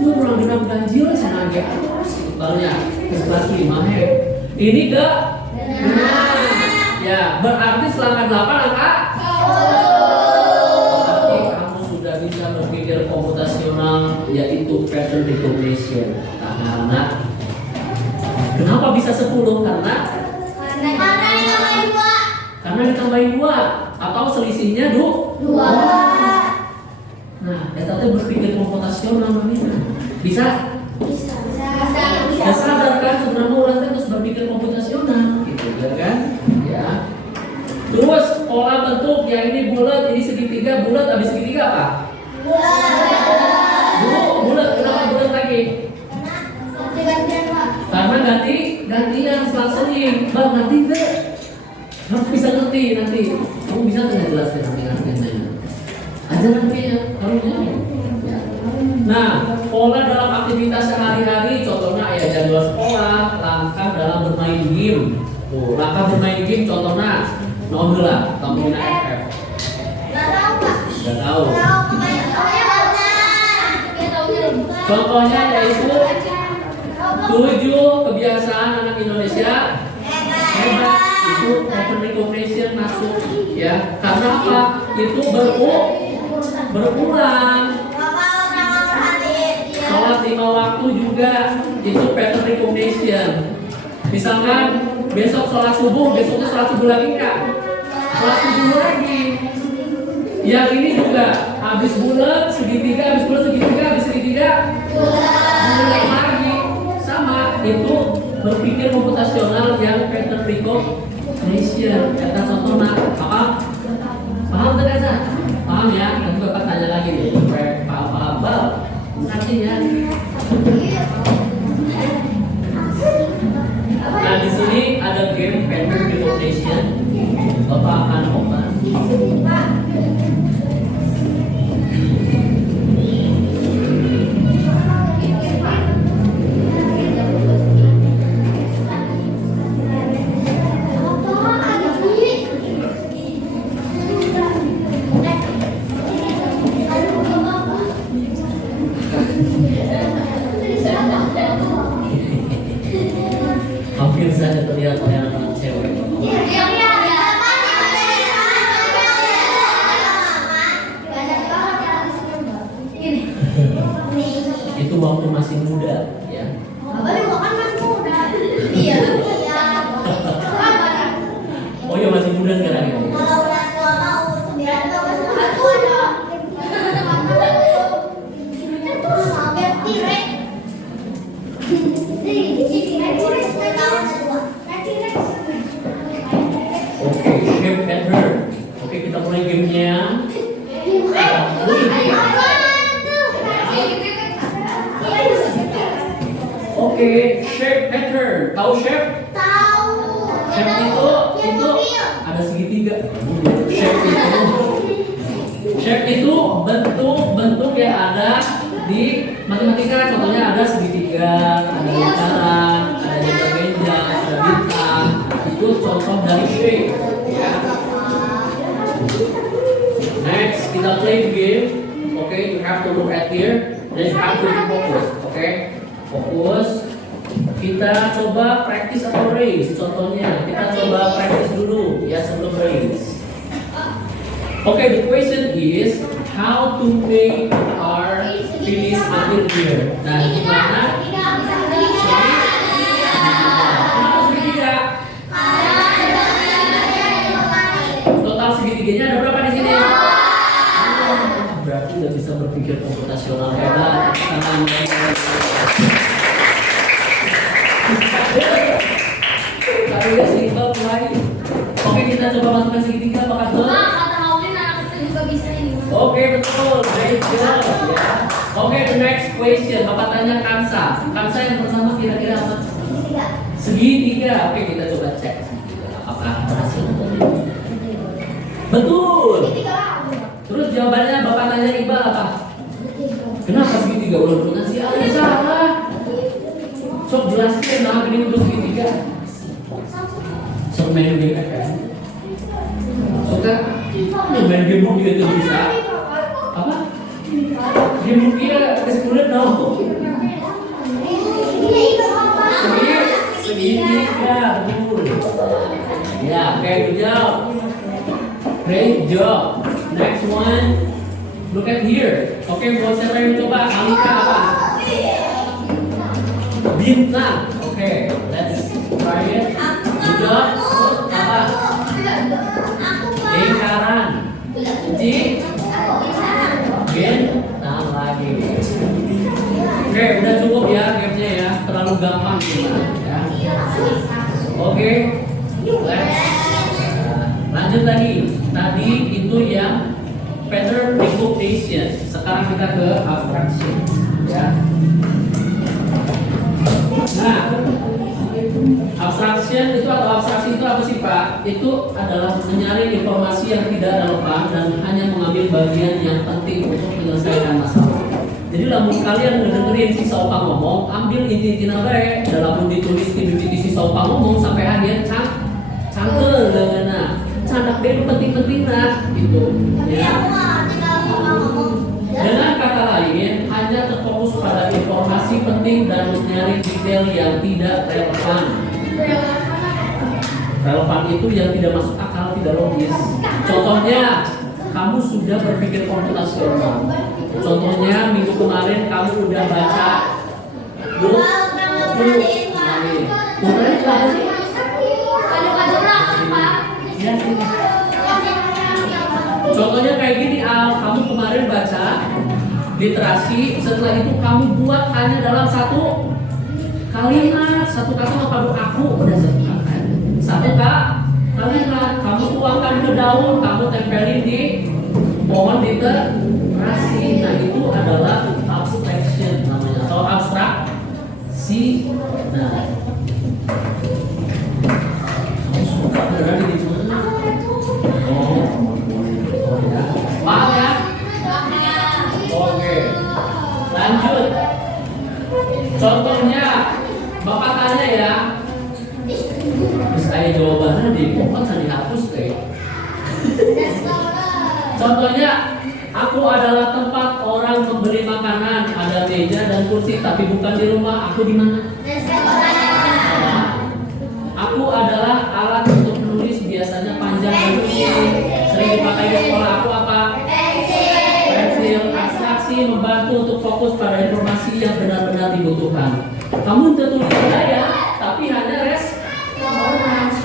itu orang genap ganjil sana ge atas ibalnya kelas 5 he. Ini ke ya, berarti selangkah 8 angka berarti kamu sudah bisa berpikir komputasional, yaitu pattern recognition. Karena kenapa bisa 10? Karena ditambahin 2 atau selisihnya 2. Nah, eta teh berpikir komputasional namanya. Bisa? Ya sadar kan sebenarnya orang teh harus berpikir komputasional gitu ya kan? Ya. Terus pola bentuk yang ini bulat, ini segitiga, bulat habis segitiga apa? Bulat. Kenapa bulat lagi? Karena gantian selang-seling. Bang, nanti deh harus bisa ngerti nanti. Kamu bisa nggak jelaskan nanti artinya? Aja nanti ya, kamu ya. Nah, pola dalam aktivitas sehari-hari, contohnya ya jadwal sekolah, langkah dalam bermain game. Tuh, langkah bermain game contohnya, nomor lah, kamu guna FF. Nggak tahu. Contohnya yaitu 7 kebiasaan anak Indonesia hebat. Itu pattern recognition masuk ya. Karena apa? Itu berulang. Sholat 5 waktu juga itu pattern recognition. Misalkan besok sholat subuh, besoknya sholat subuh lagi enggak? Sholat subuh lagi. Yang ini juga habis bulat segitiga, habis bulat segitiga, habis segitiga bulat lagi. Sama itu berpikir komputasional yang pattern recognition. Kata contohnya apa? Paham tidak? Paham ya? Nanti Bapak tanya lagi nih. Paham. Artinya. Nah, di sini ada game pattern recognition. Bapak akan open. Hampir saja terlihat oleh anak cewek. Itu waktu masih muda, ya. Oh iya masih muda sekarang ya. Oke, shape pattern. Oke, kita mulai gamenya. Oke, shape pattern. Tahu shape? Tahu. Shape itu ada segitiga. Shape itu bentuk yang ada di matematika. Contohnya ada segitiga, ada lingkaran, ada meja, ada bintang. Itu contoh dari shape. Ya. Next, kita play the game. Okay, you have to look at here. Then you have to focus. Okay, fokus. Kita coba practice atau raise. Contohnya, kita coba practice dulu ya sebelum raise. Okay, the question is how to make our finish until here. Nah, gimana? Kenapa segitiga? Total segitiganya ada berapa di sini? Berarti nggak bisa berpikir komputasional hebat. Tapi simpel mulai. Oke, kita coba masukkan segitiga apakah betul? Oke, betul. Great job ya. Oke, the next question. Bapak tanya Kansa. Kansa yang pertama kira-kira apa? Segitiga. Oke, kita coba cek. Apakah berhasil? Betul. Terus jawabannya Bapak tanya Iqbal apa? Kenapa segitiga? Udah ngasih ada salah. Sok jelaskan nah ini untuk segitiga. Sok main game FM. Suka main game dia itu bisa. Apa? Game dia ke 10 dong. Segitiga, betul. Ya, oke, good job. Great job. Next one. Look at here. Oke, buat siapa yang coba? Alika apa? Bintang. Oke, let's try it. Good job. Apa? Lingkaran. Kunci. Bintang lagi. Oke, udah cukup ya gamenya ya. Terlalu gampang gimana ya. Oke, let's lanjut lagi. Tadi itu yang pattern recognition. Sekarang kita ke abstraction ya. Nah, abstraction itu atau abstraksi itu apa sih Pak? Itu adalah menyaring informasi yang tidak relevan dan hanya mengambil bagian yang penting untuk menyelesaikan masalah. Jadi lamun kalian ngedengerin si Saupa ngomong, ambil inti-intina bae, dalam ditulis di si Saupa ngomong sampai akhir cangkel dengan candak deh penting-penting gitu ya. Dengan kata lain, hanya terfokus pada informasi penting dan menyaring detail yang tidak relevan. Relevan itu yang tidak masuk akal, tidak logis. Contohnya, kamu sudah berpikir komputasional. Contohnya minggu kemarin kamu udah baca buku apa sih? Ya, contohnya kayak gini kamu kemarin baca literasi, setelah itu kamu buat hanya dalam satu kalimat, satu kata apa aku udah satu kalimat, kamu tuangkan ke daun, kamu tempelin di pohon literasi. Nah itu adalah abstraction namanya atau abstraksi. Nah, kamu suka beneran ini semua? Oh ya, paham ya? Oke, lanjut. Contohnya, Bapak tanya ya. Terus kayak jawabannya di kok kan dihapus deh. Contohnya, aku adalah tempat orang membeli makanan, ada meja dan kursi, tapi bukan di rumah. Aku di mana? Aku adalah alat untuk menulis, biasanya panjang dan kecil, sering dipakai di sekolah. Aku apa? Pensil. Abstraksi membantu untuk fokus pada informasi yang benar-benar dibutuhkan. Kamu tentu tidak ya, tapi hanya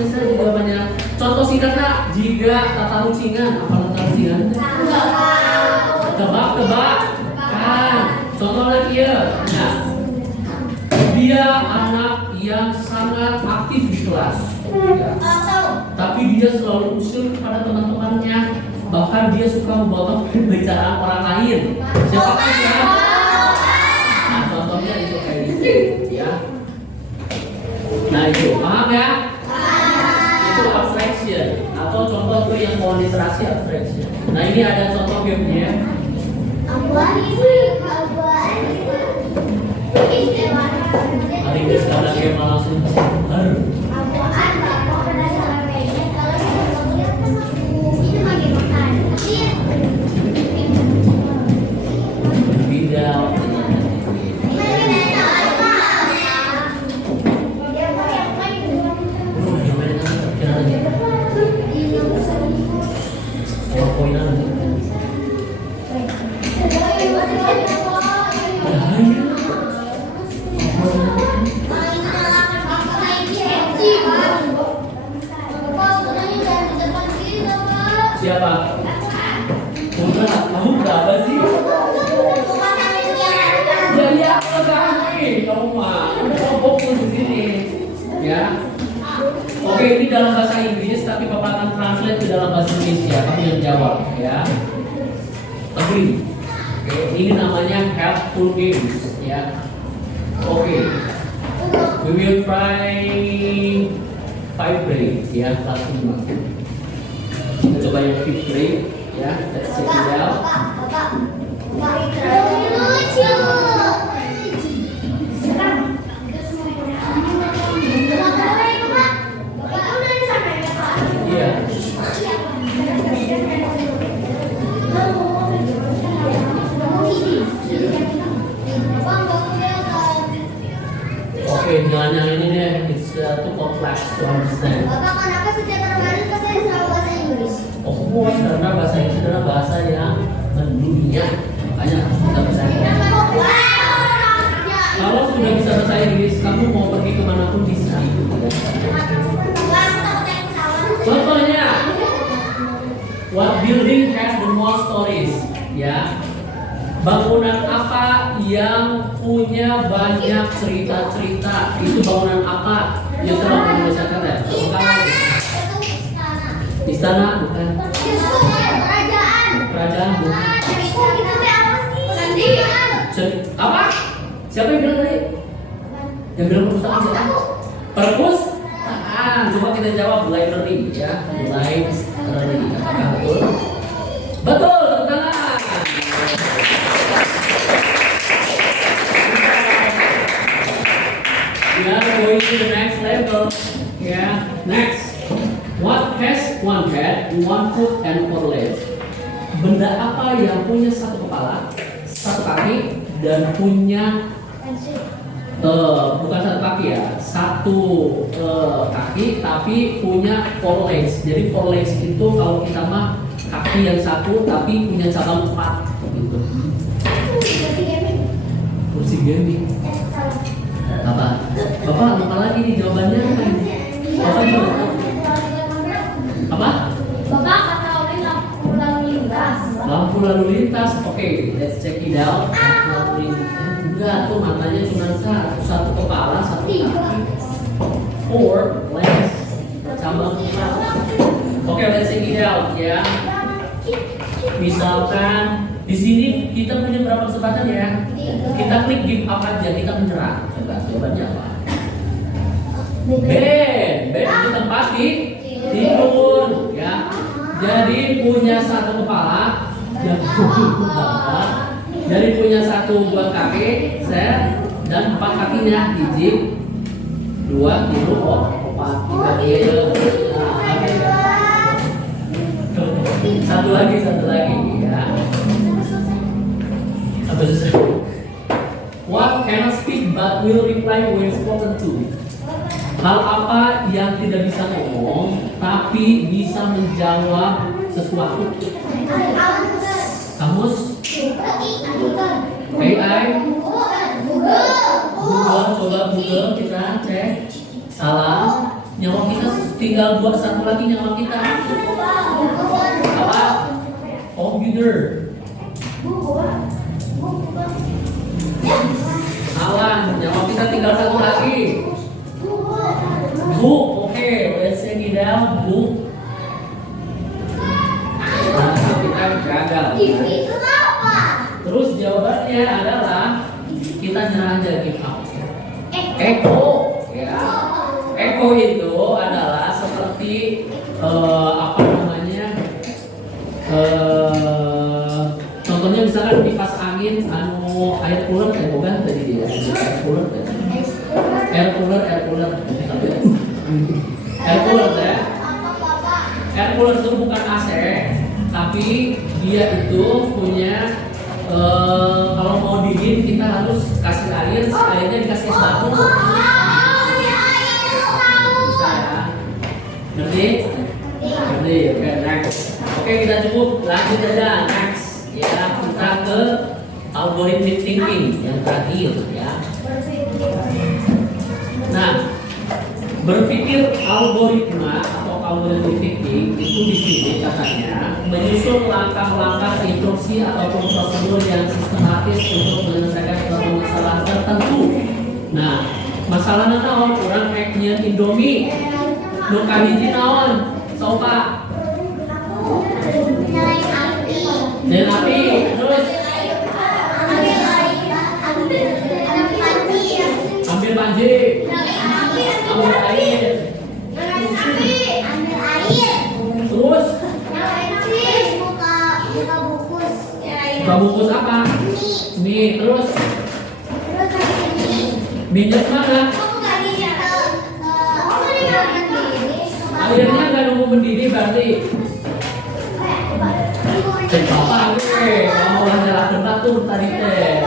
saya juga banyak. Contoh singkatnya, jika tata rucingan, apa tata rucingan? Tebak-tebakan. Contoh lagi ya. Nah, dia anak yang sangat aktif di kelas. Ya. Tapi dia selalu usil kepada teman-temannya. Bahkan dia suka membawa pembicaraan orang lain. Siapa ya? Nah, contohnya itu kayak gitu ya. Nah itu, paham ya? Itu abstraction atau contoh tuh yang mau literasi abstraction. Nah ini ada contoh gamenya. Hari ini sekarang game langsung baru. Bidal. Siapa? Udah, kamu berapa sih? Ya, kamu mah. Udah fokus di sini. Ya. Oke, ini dalam bahasa Inggris, tapi Bapak akan translate ke dalam bahasa Indonesia. Kamu yang jawab, ya. Agree. Oke, ini namanya helpful games, ya. Oke. We will try 5 grade, ya, kelas 5. Kita coba yang 5th grade, ya. Let's check it out. Iya. Oke, jangan yang ini deh. It's was karena bahasa Inggris adalah bahasa yang mendunia. Makanya harus bisa bahasa Inggris. Kalau sudah bisa bahasa Inggris, kamu mau pergi kemanapun bisa. Contohnya, what building has the most stories? Ya, bangunan apa yang punya banyak cerita-cerita? Itu bangunan apa? Ya terang Indonesia kan ya? Istana bukan? Kerajaan bukan? Apa? Siapa yang bilang tadi? Yang bilang perpustakaan siapa? Perpustakaan. Coba kita jawab library ya. Library. Apakah betul? Betul, tepuk tangan. We are going to the next level. Yeah, next. What has one head, one foot, and four legs? Benda apa yang punya satu kepala, satu kaki, dan punya bukan satu kaki ya, satu kaki tapi punya four legs. Jadi four legs itu kalau kita mah kaki yang satu tapi punya cabang 4 gitu. Kursi gaming. Apa? Bapak lupa lagi nih jawabannya apa ini? Bapak juga apa? Bapak kata oleh lampu lalu lintas. Lampu lalu lintas. Oke, let's check it out. Lampu lalu lintas. Enggak, tuh matanya cuma satu kepala, satu kaki. Four legs. Cabang 4. Oke, let's check it out ya. Misalkan di sini kita punya berapa kesempatan ya? Kita klik give up aja, kita menyerah. Coba jawabannya apa? Ben itu tempat tidur ya. Jadi punya satu kepala, jadi punya satu buah kaki, set, dan 4 kakinya, hiji, 2, 3, 4, 5, 6. Satu lagi ya. Sampai selesai. What cannot speak but will reply when spoken to? Hal apa yang tidak bisa ngomong tapi bisa menjawab sesuatu? Kamus? AI? Google, coba Google kita cek. Salah. Nyawa kita tinggal buat satu lagi nyawa kita. Apa? Computer. Salah. Nyawa kita tinggal satu lagi. Book, oke, let's check it out, book. Nah, kita gagal. Terus jawabannya adalah kita nyerah aja, give up. Echo, ya. Echo itu adalah seperti apa namanya? Contohnya misalkan kipas angin, air cooler kayak bukan tadi dia, air cooler kan? Air cooler ya. Air cooler itu bukan AC, tapi dia itu punya kalau mau dingin kita harus kasih air, airnya dikasih es batu. Bisa ya? Ngerti? Ngerti? Oke, next. Oke, kita cukup lanjut aja next. Ya, kita ke algorithm thinking yang terakhir ya. Nah, berpikir algoritma atau algoritma thinking itu di sini katanya menyusun langkah-langkah instruksi ataupun prosedur yang sistematis untuk menyelesaikan suatu masalah tertentu. Nah, masalahnya naon? Orang make-nya Indomie, nu kahiji naon? Sopa. Dan api, terus ambil banjir. Ambil air. Terus buka bungkus apa? Mie. Terus minyak mana? Airnya nggak nunggu mendidih berarti. Cek bapak gue, kamu lah jalan debat tuh tadi teh.